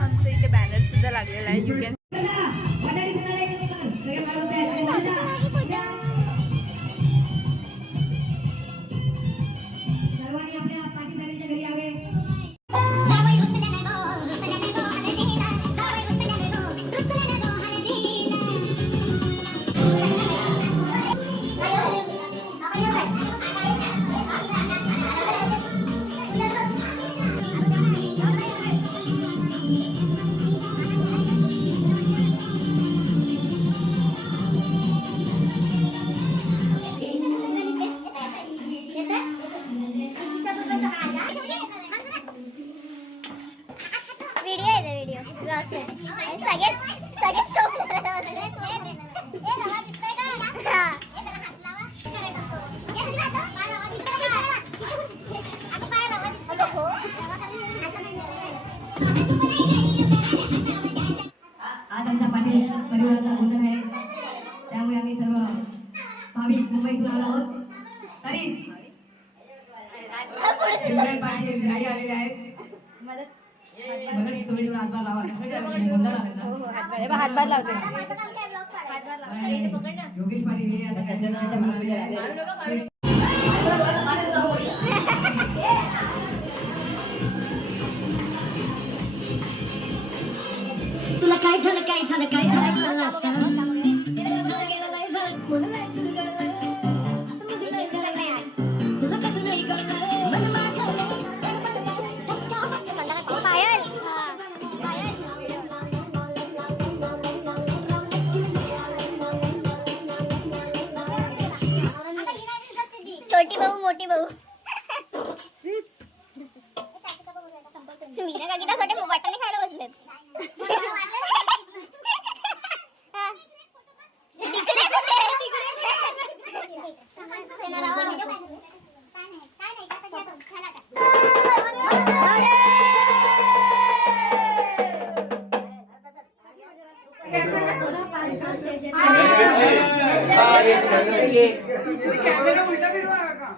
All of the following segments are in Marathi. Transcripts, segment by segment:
आमचं इथे बॅनर सुद्धा लागलेला आहे. यू कॅन आज आमचा पाटील परिवाराचा उल्लेख आहे, त्यामुळे आम्ही सर्व भाविक मुंबईतून आलो आहोत. तरीच शिवराय पाटील आई आलेले आहेत. हातभार लावा. हातभार लावते. योगेश पाटील हे आता सध्या तुला काय झालं काय झालं काय झालं छोटी बहू मोठी बहू मीरा का गीता छोटे वाटाणे खायला बसलेत. कॅमेरा उलटा फिरवा का?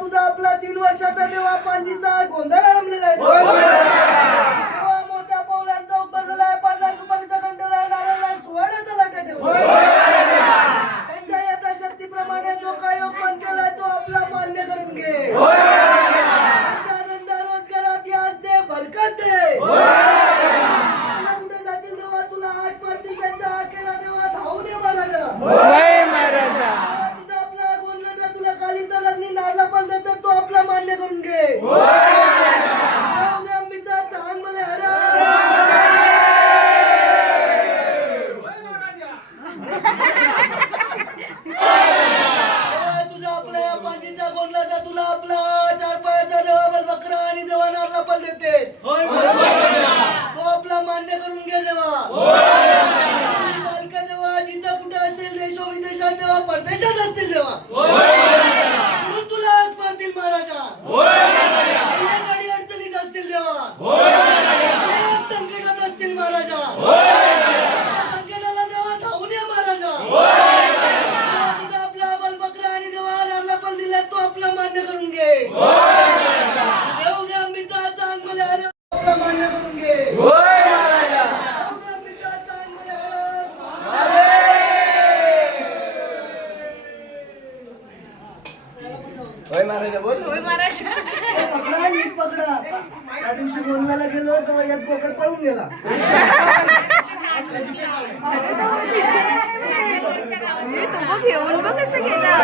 तुझा आपला 3 वर्षाचा देवा पांजीचा गोंधळ रमलेला आहे. मोठ्या पावलांचा उभारलेला आहे, पांढरा सुपारीचा कंठला आहे, नारळाला सुवर्णाचा लाटा ठेवला. त्यांच्या यथाशक्तीप्रमाणे जो काय योगदान केलाय तो आपला मान्य करून घे. त्यांच्या धंदा रोजगारात यास दे, बरकत दे. तुला कुठे जातील देवा, तुला आठ पडतील त्यांच्या आकेला देवा, धावून ये महाराजा. नारला पण देतात तो आपला मान्य करून घे. अंबीचा चांग मला तुझा आपल्या या पांजीच्या गोंधळाचा तुला आपला 4 पायाचा देवा बकरा आणि देवा नारला पण देते तो आपला मान्य करून घे देवा. बालका देवा जिथं कुठे असेल देशो विदेशात देवा परदेशात असतील देवा तुला आज पाहतील महाराजा. गाडी अडचणीत असतील देवा, संकटात असतील महाराजा, संकटाला देवा धावून या महाराजा. तुझा आपला बलबकरा आणि देवा नारला पण दिला तो आपला मान्य करून घे. देव दे अंबीचा चांग मला आपला मान्य करून घे. होय महाराजा बोल. होय महाराजा पकडा नीट पकडा. त्या दिवशी बोलण्याला गेलो तर एक बोकड पळून गेला. घेऊन बघ कसं गेलं.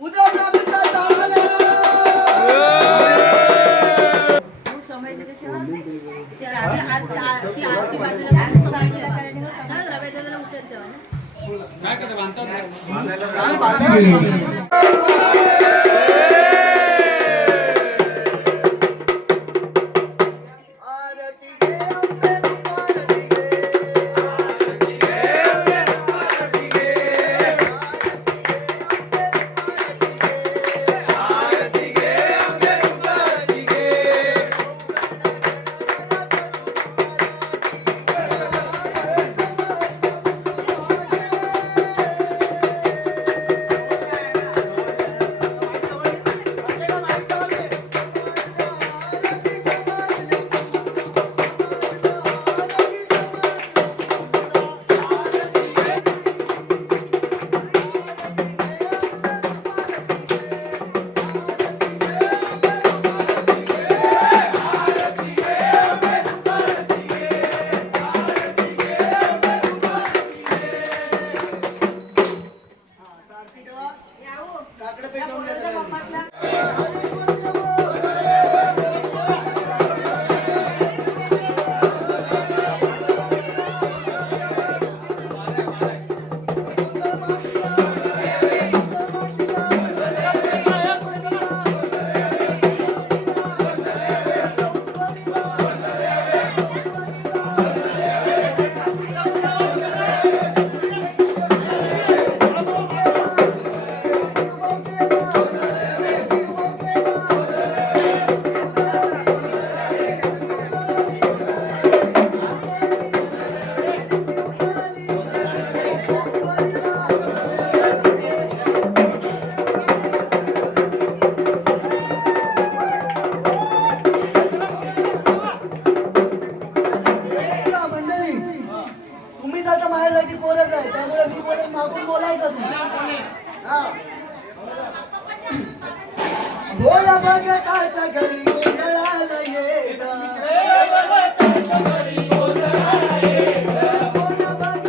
उद्या नागरिकता चांगलं काकडे पेटवून घ्या सगळ्यांनी. तुम्हीच आता माझ्यासाठी कोरच आहे, त्यामुळे मी बोलत मागून बोलायचं तुम्ही. बोला भगताच्या घरी गोंधळाला ये ग. बोला भगताच्या घरी गोंधळाला ये ग.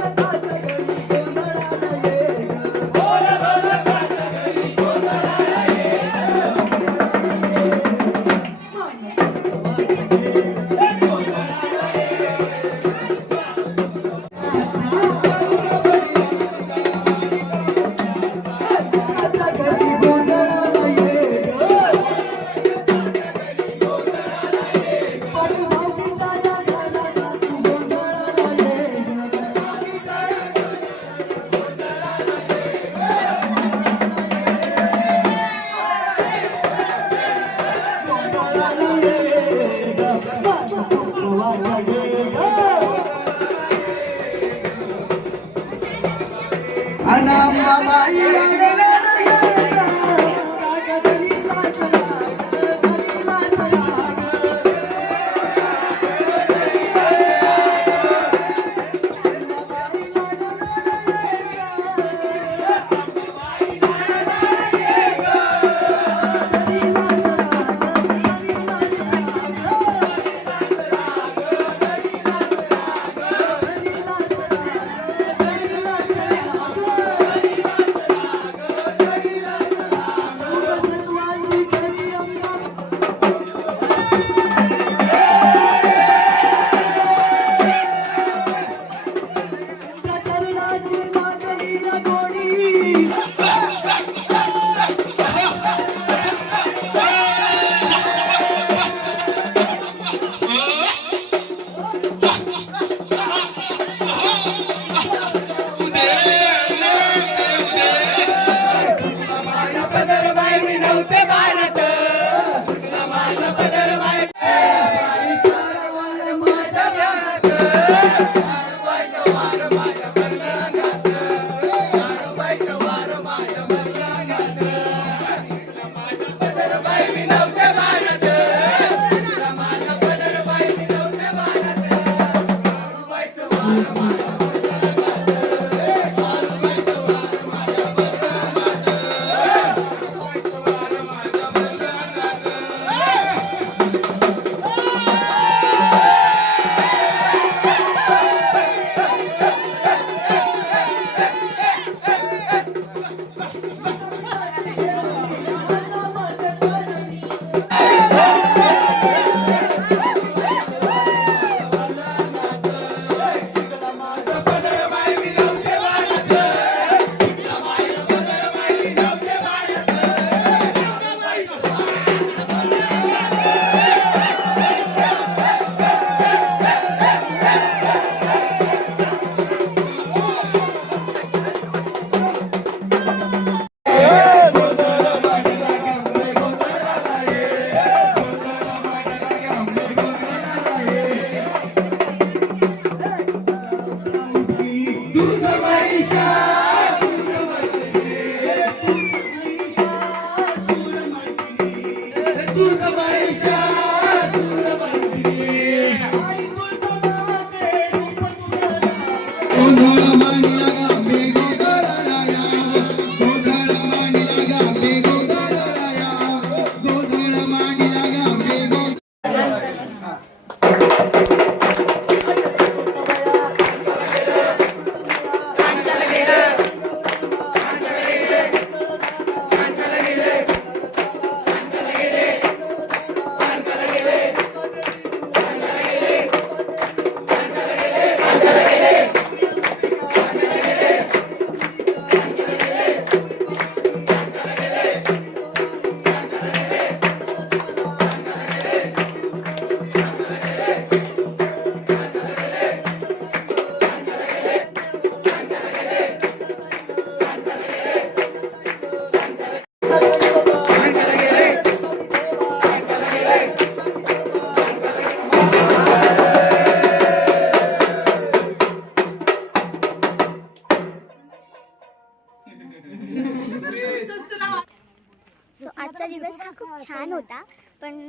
आजचा दिवस हा खूप छान होता पण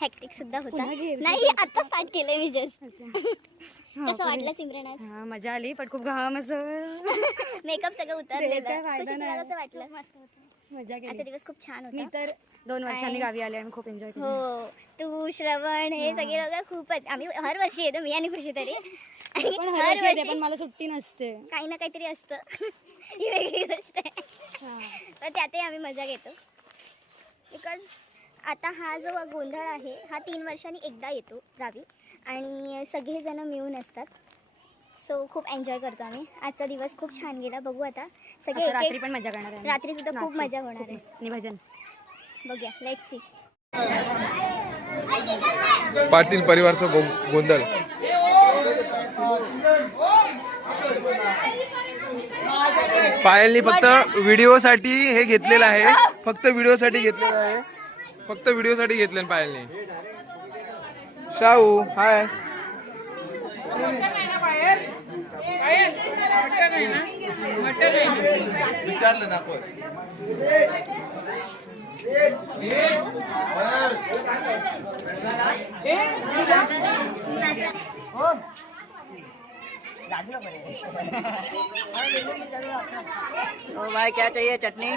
हॅक्टिक सुद्धा होता. नाही आता स्टार्ट केलंय मी जस्ट. कसं वाटलं सिमरन आज? हा मजा आली पण खूप घाम असं मेकअप सगळं उतरलेलं. काय फायदा खुशी, तुला नाही. कसं वाटलं? मस्त होतं. मजा आजचा केली. दिवस खूप छान मी होता. तर 2 वर्षांनी गावी आले आणि खूप एन्जॉय केलं. हो तू श्रवण हे सगळे लोक खूपच आम्ही हर वर्षी येतो मी आणि खुशी तरी आणि पण हर हर वर्षी पण वर्षी मला सुट्टी नसते. काही ना काहीतरी असतं. ही वेगळी गोष्ट आहे तर त्यातही आम्ही मजा घेतो बिकॉज आता हा जो गोंधळ आहे हा 3 वर्षांनी एकदा येतो गावी आणि सगळेजण मिळून असतात. सो खूप एन्जॉय करतो आम्ही. आजचा दिवस खूप छान गेला. बघू आता सगळे आता रात्री एक-एक- पण मजा करणार आहे. रात्री सुद्धा खूप नाचू. मजा होणार आहे. आणि भजन. बघूया लेट्स सी. पाटील परिवारचा गोंधळ. पायलनी फक्त व्हिडिओसाठी हे घेतलेलं आहे. फक्त व्हिडिओसाठी घेतलेलं आहे. फक्त व्हिडिओसाठी घेतलेलं पायलनी. शाहू हाय. विचारलं ना कोण ओ भाई क्या चाहिए? चटनी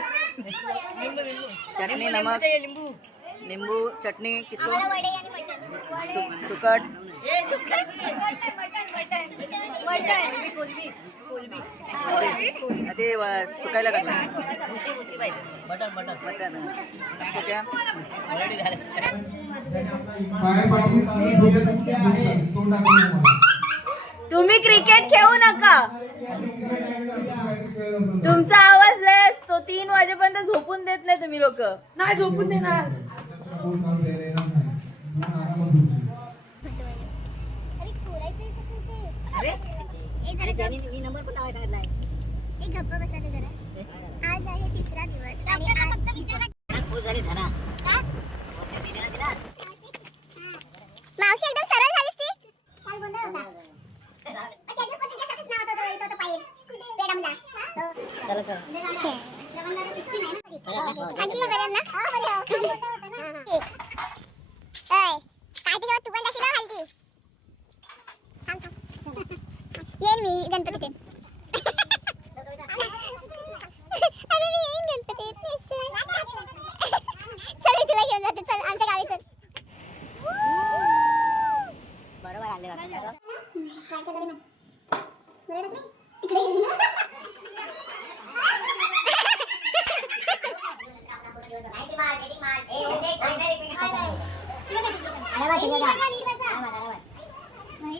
चटनी नमक नींबू चटनी किसको? सुकट ते सुकायला टाकला. मटन तो क्या? तुम्ही क्रिकेट खेळू नका. तुमचा आवाज लय असतो. 3 वाजेपर्यंत झोपून देत नाही तुम्ही लोक. नाही झोपून देणार. मी नंबर पण लावायचा काढलाय. एक गप्प बसा रे जरा. आज आहे 3रा दिवस आणि फक्त विचारा मावशी एकदम सरळ झालीस ती. काय गोंधळ होता? त्या दिवशी पण तुझ्यासारखंच नाव होतं तो येतो पायी. पेडमला. चला चला. आणखी हे बरं ना? हा बरं. ऐ, काठी तू पण तशी ना हलती. थांब थांब. येईन मी गणपतीत. अरे मी येईन गणपतीत. चल मी तुला घेऊन जाते. चल आमच्या गावी चल. बरोबर आले बघा. ट्राय कर ना. बरोबर नाही? तिकडे गेली ना.